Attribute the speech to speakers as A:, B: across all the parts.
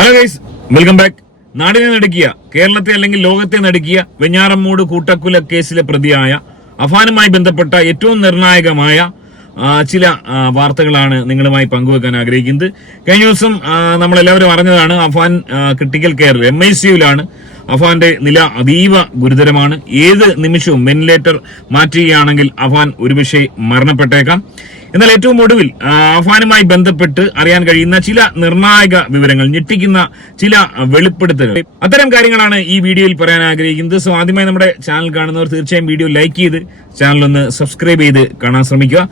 A: Hello guys welcome back നാടിനെ നടുക്കിയ കേരളത്തെ അല്ലെങ്കിൽ ലോകത്തെ നടുക്കിയ വെഞ്ഞാറമ്മൂട് കൂട്ടക്കുല കേസിലെ പ്രതിയായ അഫാനുമായി ബന്ധപ്പെട്ട ഏറ്റവും നിർണായകമായ ചില വാർത്തകളാണ് നിങ്ങളുമായി പങ്കുവെക്കാൻ ആഗ്രഹിക്കുന്നത്. കഴിഞ്ഞ ദിവസം നമ്മൾ എല്ലാവരും അറിഞ്ഞതാണ് അഫാൻ ക്രിട്ടിക്കൽ കെയറിൽ എം ഐ സിയുലാണ് അഫാന്റെ നില അതീവ ഗുരുതരമാണ്. ഏത് നിമിഷവും വെന്റിലേറ്റർ മാറ്റുകയാണെങ്കിൽ അഫാൻ ഒരുപക്ഷെ മരണപ്പെട്ടേക്കാം. എന്നാൽ ഏറ്റവും ഒടുവിൽ അഫാനുമായി ബന്ധപ്പെട്ട് അറിയാൻ കഴിയുന്ന ചില നിർണായക വിവരങ്ങൾ ഞെട്ടിക്കുന്ന ചില വെളിപ്പെടുത്തലുകൾ. അത്തരം കാര്യങ്ങളാണ് ഈ വീഡിയോയിൽ പറയാൻ ആഗ്രഹിക്കുന്നത്. സോ ആദ്യമായി നമ്മുടെ ചാനൽ കാണുന്നവർ തീർച്ചയായും വീഡിയോ ലൈക്ക് ചെയ്ത് ചാനൽ ഒന്ന് സബ്സ്ക്രൈബ് ചെയ്ത് കാണാൻ ശ്രമിക്കുക.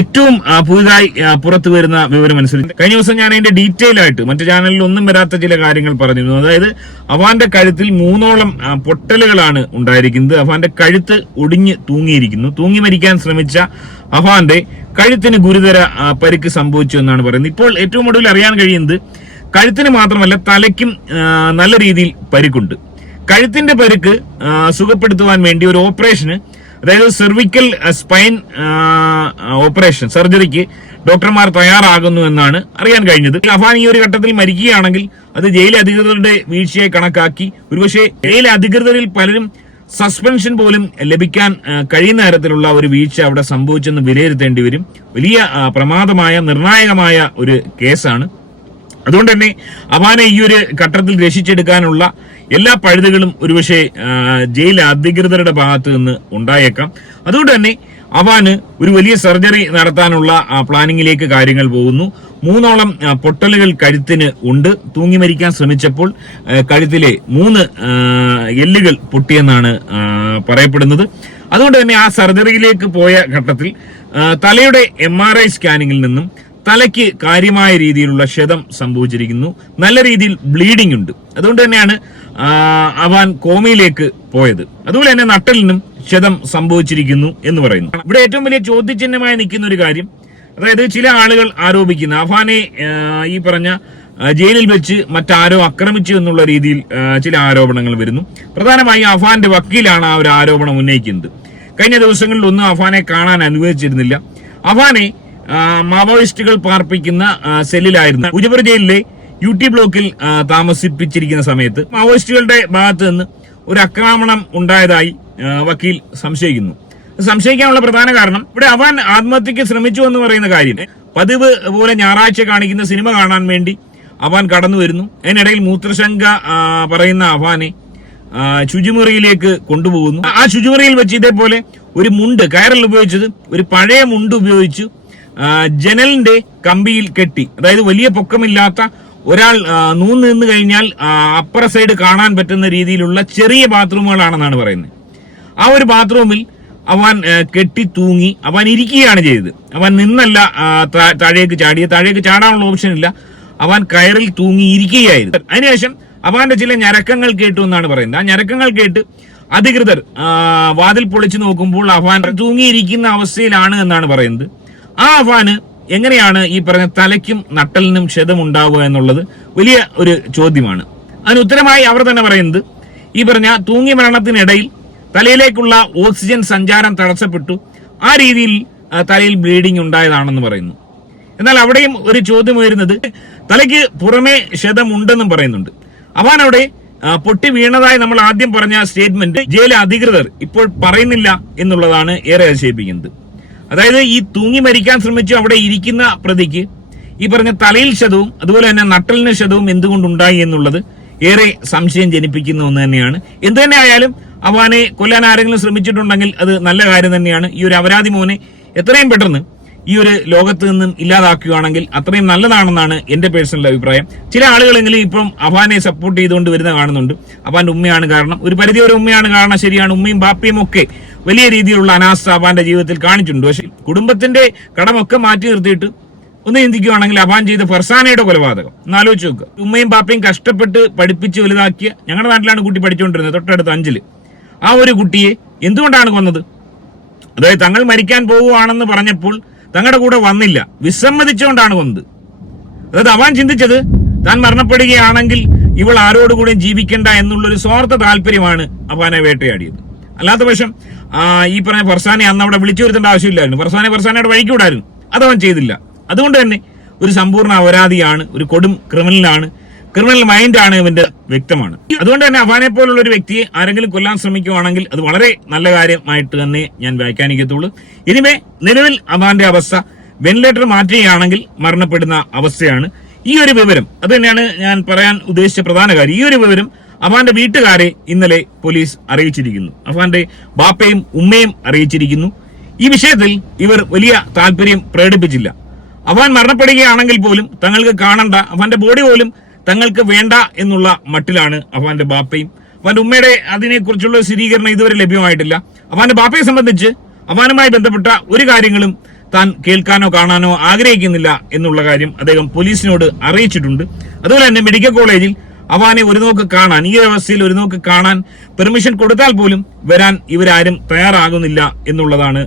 A: ഏറ്റവും പുതുതായി പുറത്തു വരുന്ന വിവരം അനുസരിച്ച്. കഴിഞ്ഞ ദിവസം ഞാൻ അതിന്റെ ഡീറ്റെയിൽ ആയിട്ട് മറ്റു ചാനലിൽ ഒന്നും വരാത്ത ചില കാര്യങ്ങൾ പറഞ്ഞിരുന്നു. അതായത് അവാന്റെ കഴുത്തിൽ മൂന്നോളം പൊട്ടലുകളാണ് ഉണ്ടായിരിക്കുന്നത്. അവാന്റെ കഴുത്ത് ഒടിഞ്ഞ് തൂങ്ങിയിരിക്കുന്നു. തൂങ്ങി മരിക്കാൻ ശ്രമിച്ച അഫാന്റെ കഴുത്തിന് ഗുരുതര പരിക്ക് സംഭവിച്ചു എന്നാണ് പറയുന്നത്. ഇപ്പോൾ ഏറ്റവും ഒടുവിൽ അറിയാൻ കഴിയുന്നത് കഴുത്തിന് മാത്രമല്ല തലയ്ക്കും നല്ല രീതിയിൽ പരിക്കുണ്ട്. കഴുത്തിന്റെ പരിക്ക് സുഖപ്പെടുത്തുവാൻ വേണ്ടി ഒരു ഓപ്പറേഷന് അതായത് സെർവിക്കൽ സ്പൈൻ ഓപ്പറേഷൻ സർജറിക്ക് ഡോക്ടർമാർ തയ്യാറാകുന്നു എന്നാണ് അറിയാൻ കഴിഞ്ഞത്. അഫാൻ ഈ ഒരു ഘട്ടത്തിൽ മരിക്കുകയാണെങ്കിൽ അത് ജയിൽ അധികൃതരുടെ വീഴ്ചയായി കണക്കാക്കി. ഒരുപക്ഷെ ജയിൽ അധികൃതരിൽ പലരും സസ്പെൻഷൻ പോലും ലഭിക്കാൻ കഴിയുന്ന തരത്തിലുള്ള ഒരു വീഴ്ച അവിടെ സംഭവിച്ചെന്ന് വിലയിരുത്തേണ്ടി വരും. വലിയ പ്രമാദമായ നിർണായകമായ ഒരു കേസാണ്. അതുകൊണ്ട് തന്നെ അവാനെ ഈ ഒരു ഘട്ടത്തിൽ രക്ഷിച്ചെടുക്കാനുള്ള എല്ലാ പഴുതുകളും ഒരുപക്ഷെ ജയിൽ അധികൃതരുടെ ഭാഗത്ത് നിന്ന് ഉണ്ടായേക്കാം. അതുകൊണ്ട് തന്നെ അവാന് ഒരു വലിയ സർജറി നടത്താനുള്ള പ്ലാനിങ്ങിലേക്ക് കാര്യങ്ങൾ പോകുന്നു. മൂന്നോളം പൊട്ടലുകൾ കഴുത്തിന് ഉണ്ട്. തൂങ്ങി മരിക്കാൻ ശ്രമിച്ചപ്പോൾ കഴുത്തിലെ മൂന്ന് എല്ലുകൾ പൊട്ടിയെന്നാണ് പറയപ്പെടുന്നത്. അതുകൊണ്ട് തന്നെ ആ സർജറിയിലേക്ക് പോയ ഘട്ടത്തിൽ തലയുടെ എം ആർ ഐ സ്കാനിങ്ങിൽ നിന്നും തലയ്ക്ക് കാര്യമായ രീതിയിലുള്ള ക്ഷതം സംഭവിച്ചിരിക്കുന്നു. നല്ല രീതിയിൽ ബ്ലീഡിംഗ് ഉണ്ട്. അതുകൊണ്ട് തന്നെയാണ് അവാൻ കോമയിലേക്ക് പോയത്. അതുപോലെ തന്നെ നട്ടലിനും ക്ഷതം സംഭവിച്ചിരിക്കുന്നു എന്ന് പറയുന്നു. ഇവിടെ ഏറ്റവും വലിയ ചോദ്യചിഹ്നമായി നിൽക്കുന്ന ഒരു കാര്യം അതായത് ചില ആളുകൾ ആരോപിക്കുന്ന അഫാനെ ഈ പറഞ്ഞ ജയിലിൽ വെച്ച് മറ്റാരോ ആക്രമിച്ചു എന്നുള്ള രീതിയിൽ ചില ആരോപണങ്ങൾ വരുന്നു. പ്രധാനമായും അഫാന്റെ വക്കീലാണ് ആ ഒരു ആരോപണം ഉന്നയിക്കുന്നത്. കഴിഞ്ഞ ദിവസങ്ങളിൽ ഒന്നും അഫാനെ കാണാൻ അനുവദിച്ചിരുന്നില്ല. അഫാനെ മാവോയിസ്റ്റുകൾ പാർപ്പിക്കുന്ന സെല്ലിലായിരുന്നു. ഉജപുര ജയിലിലെ യു ടി ബ്ലോക്കിൽ താമസിപ്പിച്ചിരിക്കുന്ന സമയത്ത് മാവോയിസ്റ്റുകളുടെ ഭാഗത്ത് നിന്ന് ഒരു ആക്രമണം ഉണ്ടായതായി വക്കീൽ സംശയിക്കുന്നു. സംശയിക്കാനുള്ള പ്രധാന കാരണം ഇവിടെ അവൻ ആത്മഹത്യക്ക് ശ്രമിച്ചു എന്ന് പറയുന്ന കാര്യം. പതിവ് പോലെ ഞായറാഴ്ച കാണിക്കുന്ന സിനിമ കാണാൻ വേണ്ടി അവാൻ കടന്നു വരുന്നു. അതിനിടയിൽ മൂത്രശങ്ക പറയുന്ന അവാനെ ശുചിമുറിയിലേക്ക് കൊണ്ടുപോകുന്നു. ആ ശുചിമുറിയിൽ വെച്ച് ഇതേപോലെ ഒരു മുണ്ട് കയറിൽ ഉപയോഗിച്ചത് ഒരു പഴയ മുണ്ട് ഉപയോഗിച്ചു ജനലിന്റെ കമ്പിയിൽ കെട്ടി അതായത് വലിയ പൊക്കമില്ലാത്ത ഒരാൾ നൂന്ന് നിന്ന് കഴിഞ്ഞാൽ അപ്പർ സൈഡ് കാണാൻ പറ്റുന്ന രീതിയിലുള്ള ചെറിയ ബാത്റൂമുകളാണെന്നാണ് പറയുന്നത്. ആ ഒരു ബാത്റൂമിൽ അവൻ കെട്ടി തൂങ്ങി അവൻ ഇരിക്കുകയാണ് ചെയ്തത്. അവൻ നിന്നല്ല താഴേക്ക് ചാടിയ താഴേക്ക് ചാടാനുള്ള ഓപ്ഷൻ ഇല്ല. അവൻ കയറിൽ തൂങ്ങി ഇരിക്കുകയായിരുന്നു. അതിനുശേഷം അവന്റെ ചില ഞരക്കങ്ങൾ കേട്ടു എന്നാണ് പറയുന്നത്. ആ ഞരക്കങ്ങൾ കേട്ട് അധികൃതർ വാതിൽ പൊളിച്ചു നോക്കുമ്പോൾ അഫാൻ തൂങ്ങിയിരിക്കുന്ന അവസ്ഥയിലാണ് എന്നാണ് പറയുന്നത്. ആ അഫാന് എങ്ങനെയാണ് ഈ പറഞ്ഞ തലയ്ക്കും നട്ടലിനും ക്ഷതമുണ്ടാവുക എന്നുള്ളത് വലിയ ഒരു ചോദ്യമാണ്. അതിന് ഉത്തരമായി അവർ തന്നെ പറയുന്നത് ഈ പറഞ്ഞ തൂങ്ങി മരണത്തിനിടയിൽ തലയിലേക്കുള്ള ഓക്സിജൻ സഞ്ചാരം തടസ്സപ്പെട്ടു. ആ രീതിയിൽ തലയിൽ ബ്ലീഡിംഗ് ഉണ്ടായതാണെന്ന് പറയുന്നു. എന്നാൽ അവിടെയും ഒരു ചോദ്യം ഉയരുന്നത് തലയ്ക്ക് പുറമേ ക്ഷതമുണ്ടെന്നും പറയുന്നുണ്ട്. അവൻ അവിടെ പൊട്ടി വീണതായി നമ്മൾ ആദ്യം പറഞ്ഞ സ്റ്റേറ്റ്മെന്റ് ജയിൽ അധികൃതർ ഇപ്പോൾ പറയുന്നില്ല എന്നുള്ളതാണ് ഏറെ അതിശയിപ്പിക്കുന്നത്. അതായത് ഈ തൂങ്ങി മരിക്കാൻ ശ്രമിച്ചു അവിടെ ഇരിക്കുന്ന പ്രതിക്ക് ഈ പറഞ്ഞ തലയിൽ ക്ഷതവും അതുപോലെ തന്നെ നട്ടലിന് ക്ഷതവും എന്തുകൊണ്ടുണ്ടായി എന്നുള്ളത് ഏറെ സംശയം ജനിപ്പിക്കുന്ന ഒന്ന് തന്നെയാണ്. എന്തു തന്നെ ആയാലും അവനെ കൊല്ലാൻ ആരെങ്കിലും ശ്രമിച്ചിട്ടുണ്ടെങ്കിൽ അത് നല്ല കാര്യം തന്നെയാണ്. ഈ ഒരു അപരാധി മോനെ എത്രയും പെട്ടെന്ന് ഈ ഒരു ലോകത്ത് നിന്നും ഇല്ലാതാക്കുകയാണെങ്കിൽ അത്രയും നല്ലതാണെന്നാണ് എന്റെ പേഴ്സണൽ അഭിപ്രായം. ചില ആളുകളെങ്കിലും ഇപ്പം അഫാനെ സപ്പോർട്ട് ചെയ്തുകൊണ്ട് വരുന്ന കാണുന്നുണ്ട്. അഫാന്റെ ഉമ്മയാണ് കാരണം. ഒരു പരിധി വരെ ഉമ്മയാണ് കാരണം ശരിയാണ്. ഉമ്മയും ബാപ്പയും ഒക്കെ വലിയ രീതിയിലുള്ള അനാസ്ഥ അഫാന്റെ ജീവിതത്തിൽ കാണിച്ചിട്ടുണ്ട്. പക്ഷെ കുടുംബത്തിന്റെ കടമൊക്കെ മാറ്റി നിർത്തിയിട്ട് ഒന്ന് ചിന്തിക്കുകയാണെങ്കിൽ അഫാൻ ചെയ്ത ഫർസാനയുടെ കൊലപാതകം. ഒന്ന് ആലോചിച്ച് നോക്കുക ഉമ്മയും ബാപ്പയും കഷ്ടപ്പെട്ട് പഠിപ്പിച്ച് വലുതാക്കിയ ഞങ്ങളുടെ നാട്ടിലാണ് കുട്ടി പഠിച്ചുകൊണ്ടിരുന്നത് തൊട്ടടുത്ത് അഞ്ചിൽ. ആ ഒരു കുട്ടിയെ എന്തുകൊണ്ടാണ് കൊന്നത്? അതായത് തങ്ങൾ മരിക്കാൻ പോവുകയാണെന്ന് പറഞ്ഞപ്പോൾ തങ്ങളുടെ കൂടെ വന്നില്ല. വിസമ്മതിച്ചുകൊണ്ടാണ് വന്നത്. അതായത് അവൻ ചിന്തിച്ചത് താൻ മരണപ്പെടുകയാണെങ്കിൽ ഇവൾ ആരോടുകൂടെ ജീവിക്കണ്ട എന്നുള്ളൊരു സ്വാർത്ഥ താല്പര്യമാണ് അവനെ വേട്ടയാടിയത്. അല്ലാത്ത പക്ഷം ഈ പറഞ്ഞ ഫർസാനെ അന്ന് അവിടെ വിളിച്ചു വരുത്തേണ്ട ആവശ്യമില്ലായിരുന്നു. ഫർസാനെ ഫർസാനയുടെ വഴിക്ക് വിടായിരുന്നു. അതവൻ ചെയ്തില്ല. അതുകൊണ്ട് തന്നെ ഒരു സമ്പൂർണ അപരാധിയാണ് ഒരു കൊടും ക്രിമിനലാണ് ക്രിമിനൽ മൈൻഡ് ആണ് ഇവന്റെ വ്യക്തമാണ്. അതുകൊണ്ട് തന്നെ അഫാനെ പോലുള്ള ഒരു വ്യക്തിയെ ആരെങ്കിലും കൊല്ലാൻ ശ്രമിക്കുകയാണെങ്കിൽ അത് വളരെ നല്ല കാര്യമായിട്ട് തന്നെ ഞാൻ വ്യാഖ്യാനിക്കത്തുള്ളൂ. ഇനിമേ നിലവിൽ അഫാന്റെ അവസ്ഥ വെന്റിലേറ്റർ മാറ്റുകയാണെങ്കിൽ മരണപ്പെടുന്ന അവസ്ഥയാണ്. ഈ ഒരു വിവരം അത് തന്നെയാണ് ഞാൻ പറയാൻ ഉദ്ദേശിച്ച പ്രധാന കാര്യം. ഈ ഒരു വിവരം അഫാന്റെ വീട്ടുകാരെ ഇന്നലെ പോലീസ് അറിയിച്ചിരിക്കുന്നു. അഫാന്റെ ബാപ്പയും ഉമ്മയും അറിയിച്ചിരിക്കുന്നു. ഈ വിഷയത്തിൽ ഇവർ വലിയ താല്പര്യം പ്രകടിപ്പിച്ചില്ല. അഫാൻ മരണപ്പെടുകയാണെങ്കിൽ പോലും തങ്ങൾക്ക് കാണണ്ട അഫാന്റെ ബോഡി പോലും തങ്ങൾക്ക് വേണ്ട എന്നുള്ള മട്ടിലാണ് അഫാന്റെ ബാപ്പയും. അവന്റെ ഉമ്മയുടെ അതിനെക്കുറിച്ചുള്ള സ്ഥിരീകരണം ഇതുവരെ ലഭ്യമായിട്ടില്ല. അഫാന്റെ ബാപ്പയെ സംബന്ധിച്ച് അഫാനുമായി ബന്ധപ്പെട്ട ഒരു കാര്യങ്ങളും താൻ കേൾക്കാനോ കാണാനോ ആഗ്രഹിക്കുന്നില്ല എന്നുള്ള കാര്യം അദ്ദേഹം പോലീസിനോട് അറിയിച്ചിട്ടുണ്ട്. അതുപോലെ തന്നെ മെഡിക്കൽ കോളേജിൽ അവാനെ ഒരു നോക്ക് കാണാൻ ഈ അവസ്ഥയിൽ ഒരു നോക്ക് കാണാൻ പെർമിഷൻ കൊടുത്താൽ പോലും വരാൻ ഇവരാരും തയ്യാറാകുന്നില്ല എന്നുള്ളതാണ്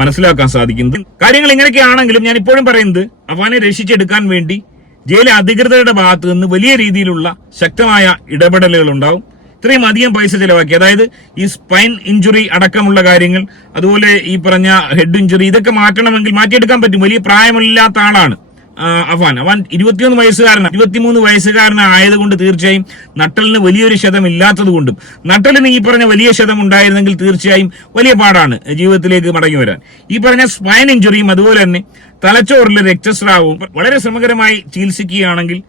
A: മനസ്സിലാക്കാൻ സാധിക്കുന്നത്. കാര്യങ്ങൾ ഇങ്ങനെയൊക്കെയാണെങ്കിലും ഞാൻ ഇപ്പോഴും പറയുന്നത് അവാനെ രക്ഷിച്ചെടുക്കാൻ വേണ്ടി ജയിലെ അധികൃതരുടെ ഭാഗത്ത് നിന്ന് വലിയ രീതിയിലുള്ള ശക്തമായ ഇടപെടലുകൾ ഉണ്ടാവും. ഇത്രയും അധികം പൈസ ചെലവാക്കി. അതായത് ഈ സ്പൈൻ ഇഞ്ചുറി അടക്കമുള്ള കാര്യങ്ങൾ അതുപോലെ ഈ പറഞ്ഞ ഹെഡ് ഇഞ്ചുറി ഇതൊക്കെ മാറ്റണമെങ്കിൽ മാറ്റിയെടുക്കാൻ പറ്റും. വലിയ പ്രായമില്ലാത്ത ആളാണ്. അഫാൻ അവൻ ഇരുപത്തിയൊന്ന് വയസ്സുകാരനാണ് ഇരുപത്തിമൂന്ന് വയസ്സുകാരനായതുകൊണ്ട് തീർച്ചയായും നട്ടലിന് വലിയൊരു ശതം ഇല്ലാത്തത് കൊണ്ടും നട്ടലിന് ഈ പറഞ്ഞ വലിയ ശതം ഉണ്ടായിരുന്നെങ്കിൽ തീർച്ചയായും വലിയ പാടാണ് ജീവിതത്തിലേക്ക് മടങ്ങി വരാൻ. ഈ പറഞ്ഞ സ്പൈൻ ഇഞ്ചുറിയും അതുപോലെ തന്നെ തലച്ചോറിലെ രക്തസ്രാവവും വളരെ ശ്രമകരമായി ചികിത്സിക്കുകയാണെങ്കിൽ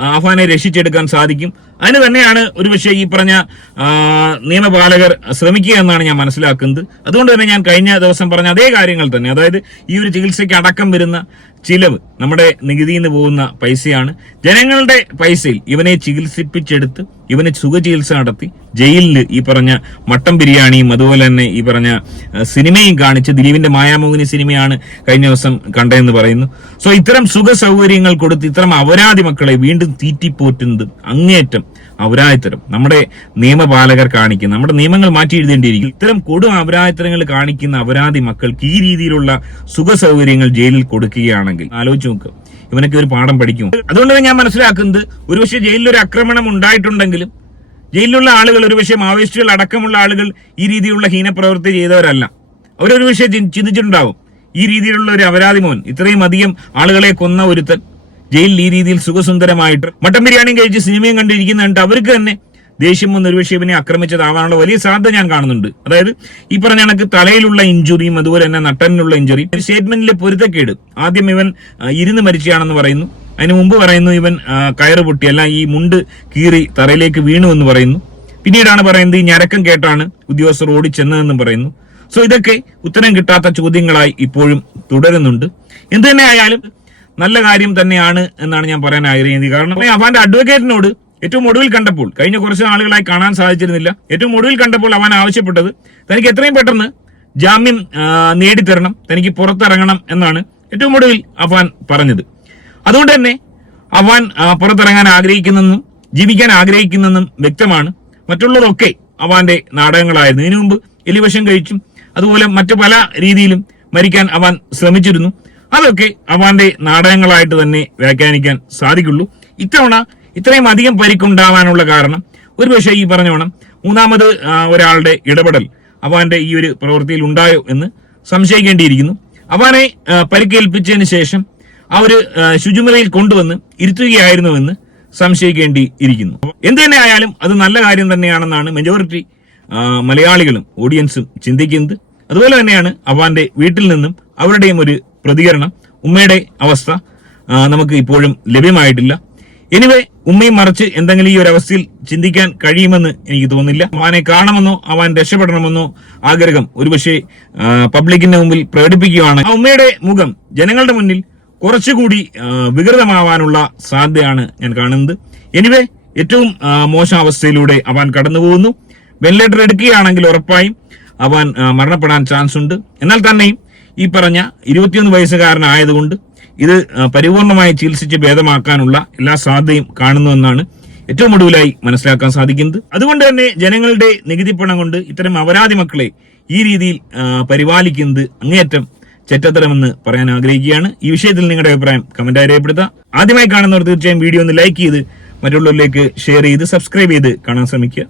A: ആഹ്വാനെ രക്ഷിച്ചെടുക്കാൻ സാധിക്കും. അതിന് തന്നെയാണ് ഒരുപക്ഷെ ഈ പറഞ്ഞ നിയമപാലകർ ശ്രമിക്കുക എന്നാണ് ഞാൻ മനസ്സിലാക്കുന്നത്. അതുകൊണ്ട് തന്നെ ഞാൻ കഴിഞ്ഞ ദിവസം പറഞ്ഞ അതേ കാര്യങ്ങൾ തന്നെ. അതായത് ഈ ഒരു ചികിത്സയ്ക്ക് അടക്കം വരുന്ന ചിലവ് നമ്മുടെ നികുതിയിൽ നിന്ന് പോകുന്ന പൈസയാണ്. ജനങ്ങളുടെ പൈസയിൽ ഇവനെ ചികിത്സിപ്പിച്ചെടുത്ത് ഇവനെ സുഖചികിത്സ നടത്തി ജയിലിൽ ഈ പറഞ്ഞ മട്ടൻ ബിരിയാണിയും അതുപോലെ തന്നെ ഈ പറഞ്ഞ സിനിമയും കാണിച്ച് ദിലീപിന്റെ മായാമോഹിനി സിനിമയാണ് കഴിഞ്ഞ ദിവസം കണ്ടതെന്ന് പറയുന്നു. സോ ഇത്തരം സുഖ സൗകര്യങ്ങൾ കൊടുത്ത് ഇത്തരം അപരാധി മക്കളെ വീണ്ടും തീറ്റിപ്പോറ്റുന്നത് അങ്ങേയറ്റം അപരാധിത്തരം നമ്മുടെ നിയമപാലകർ കാണിക്കുന്ന നമ്മുടെ നിയമങ്ങൾ മാറ്റി എഴുതേണ്ടിയിരിക്കും ഇത്തരം കൊടു അപരാധിത്തരങ്ങൾ കാണിക്കുന്ന അപരാധി മക്കൾക്ക് ഈ രീതിയിലുള്ള സുഖ സൗകര്യങ്ങൾ ജയിലിൽ കൊടുക്കുകയാണെങ്കിൽ ആലോചിച്ച് നോക്കുക ഇവനൊക്കെ ഒരു പാഠം പഠിക്കും. അതുകൊണ്ട് ഞാൻ മനസ്സിലാക്കുന്നത് ഒരുപക്ഷെ ജയിലിൽ ഒരു ആക്രമണം ഉണ്ടായിട്ടുണ്ടെങ്കിലും ജയിലിലുള്ള ആളുകൾ ഒരുപക്ഷെ മാവോയിസ്റ്റുകൾ അടക്കമുള്ള ആളുകൾ ഈ രീതിയിലുള്ള ഹീനപ്രവൃത്തി ചെയ്തവരല്ല. അവരൊരു വിഷയം ചിന്തിച്ചിട്ടുണ്ടാവും. ഈ രീതിയിലുള്ള ഒരു അപരാധി മോൻ ഇത്രയും അധികം ആളുകളെ കൊന്ന ഒരുത്തൻ ജയിലിൽ ഈ രീതിയിൽ സുഖസുന്ദരമായിട്ട് മട്ടൻ ബിരിയാണിയും കഴിച്ച് സിനിമയും കണ്ടിരിക്കുന്നുണ്ട് അവർക്ക് തന്നെ ദേഷ്യം വന്ന് ഒരുപക്ഷെ ഇവനെ ആക്രമിച്ചതാവാനുള്ള വലിയ സാധ്യത ഞാൻ കാണുന്നുണ്ട്. അതായത് ഈ പറഞ്ഞ കണക്ക് തലയിലുള്ള ഇഞ്ചുറിയും അതുപോലെ തന്നെ നട്ടനിലുള്ള ഇഞ്ചുറി ഒരു സ്റ്റേറ്റ്മെന്റിലെ പൊരുത്തക്കേട്. ആദ്യം ഇവൻ ഇരുന്ന് മരിച്ചാണെന്ന് പറയുന്നു. അതിന് മുമ്പ് പറയുന്നു ഇവൻ കയറ് പൊട്ടി അല്ല ഈ മുണ്ട് കീറി തറയിലേക്ക് വീണു എന്ന് പറയുന്നു. പിന്നീടാണ് പറയുന്നത് ഈ ഞരക്കം കേട്ടാണ് ഉദ്യോഗസ്ഥർ ഓടിച്ചെന്നതെന്നും പറയുന്നു. സോ ഇതൊക്കെ ഉത്തരം കിട്ടാത്ത ചോദ്യങ്ങളായി ഇപ്പോഴും തുടരുന്നുണ്ട്. എന്ത് തന്നെ ആയാലും നല്ല കാര്യം തന്നെയാണ് എന്നാണ് ഞാൻ പറയാൻ ആഗ്രഹിക്കുന്നത്. കാരണം അവന്റെ അഡ്വക്കേറ്റിനോട് ഏറ്റവും ഒടുവിൽ കണ്ടപ്പോൾ കഴിഞ്ഞ കുറച്ച് നാളുകളായി കാണാൻ സാധിച്ചിരുന്നില്ല. ഏറ്റവും ഒടുവിൽ കണ്ടപ്പോൾ അവൻ ആവശ്യപ്പെട്ടത് തനിക്ക് എത്രയും പെട്ടെന്ന് ജാമ്യം നേടിത്തരണം തനിക്ക് പുറത്തിറങ്ങണം എന്നാണ് ഏറ്റവും ഒടുവിൽ അഫാൻ പറഞ്ഞത്. അതുകൊണ്ട് തന്നെ അഫാൻ പുറത്തിറങ്ങാൻ ആഗ്രഹിക്കുന്നെന്നും ജീവിക്കാൻ ആഗ്രഹിക്കുന്നെന്നും വ്യക്തമാണ്. മറ്റുള്ളതൊക്കെ അവാന്റെ നാടകങ്ങളായിരുന്നു. ഇതിനു മുമ്പ് എലിവശം കഴിച്ചും അതുപോലെ മറ്റു പല രീതിയിലും മരിക്കാൻ അവൻ ശ്രമിച്ചിരുന്നു. അതൊക്കെ അവാന്റെ നാടകങ്ങളായിട്ട് തന്നെ വ്യാഖ്യാനിക്കാൻ സാധിക്കുള്ളൂ. ഇത്തവണ ഇത്രയും അധികം പരിക്കുണ്ടാവാനുള്ള കാരണം ഒരു പക്ഷേ ഈ പറഞ്ഞോണം മൂന്നാമത് ഒരാളുടെ ഇടപെടൽ അവാന്റെ ഈ ഒരു പ്രവൃത്തിയിൽ ഉണ്ടായോ എന്ന് സംശയിക്കേണ്ടിയിരിക്കുന്നു. അവാനെ പരിക്കേൽപ്പിച്ചതിന് ശേഷം അവർ ശുചിമുറയിൽ കൊണ്ടുവന്ന് ഇരുത്തുകയായിരുന്നുവെന്ന് സംശയിക്കേണ്ടി ഇരിക്കുന്നു എന്ത് തന്നെ ആയാലും അത് നല്ല കാര്യം തന്നെയാണെന്നാണ് മെജോറിറ്റി മലയാളികളും ഓഡിയൻസും ചിന്തിക്കുന്നത്. അതുപോലെ തന്നെയാണ് അവാന്റെ വീട്ടിൽ നിന്നും അവരുടെയും ഒരു പ്രതികരണം ഉമ്മയുടെ അവസ്ഥ നമുക്ക് ഇപ്പോഴും ലഭ്യമായിട്ടില്ല. എനിവേ ഉമ്മയും മറിച്ച് എന്തെങ്കിലും ഈ ഒരു അവസ്ഥയിൽ ചിന്തിക്കാൻ കഴിയുമെന്ന് എനിക്ക് തോന്നുന്നില്ല. അവനെ കാണണമെന്നോ അവൻ രക്ഷപ്പെടണമെന്നോ ആഗ്രഹം ഒരുപക്ഷെ പബ്ലിക്കിന്റെ മുമ്പിൽ പ്രകടിപ്പിക്കുകയാണ്. ആ ഉമ്മയുടെ മുഖം ജനങ്ങളുടെ മുന്നിൽ കുറച്ചുകൂടി വികൃതമാവാനുള്ള സാധ്യതയാണ് ഞാൻ കാണുന്നത്. എനിവേ ഏറ്റവും മോശം അവസ്ഥയിലൂടെ അവൻ കടന്നുപോകുന്നു. വെന്റിലേറ്റർ എടുക്കുകയാണെങ്കിൽ ഉറപ്പായും അവൻ മരണപ്പെടാൻ ചാൻസ് ഉണ്ട്. എന്നാൽ തന്നെയും ഈ പറഞ്ഞ ഇരുപത്തിയൊന്ന് വയസ്സുകാരനായതുകൊണ്ട് ഇത് പരിപൂർണമായി ചികിത്സിച്ച് ഭേദമാക്കാനുള്ള എല്ലാ സാധ്യതയും കാണുന്നുവെന്നാണ് ഏറ്റവും ഒടുവിലായി മനസ്സിലാക്കാൻ സാധിക്കുന്നത്. അതുകൊണ്ട് തന്നെ ജനങ്ങളുടെ നികുതി പണം കൊണ്ട് ഇത്തരം അപരാധി മക്കളെ ഈ രീതിയിൽ പരിപാലിക്കുന്നത് അങ്ങേയറ്റം ചെറ്റത്തരമെന്ന് പറയാൻ ആഗ്രഹിക്കുകയാണ്. ഈ വിഷയത്തിൽ നിങ്ങളുടെ അഭിപ്രായം കമന്റായി രേഖപ്പെടുത്തുക. ആദ്യമായി കാണുന്നവർ തീർച്ചയായും വീഡിയോ ഒന്ന് ലൈക്ക് ചെയ്ത് മറ്റുള്ളവരിലേക്ക് ഷെയർ ചെയ്ത് സബ്സ്ക്രൈബ് ചെയ്ത് കാണാൻ ശ്രമിക്കുക.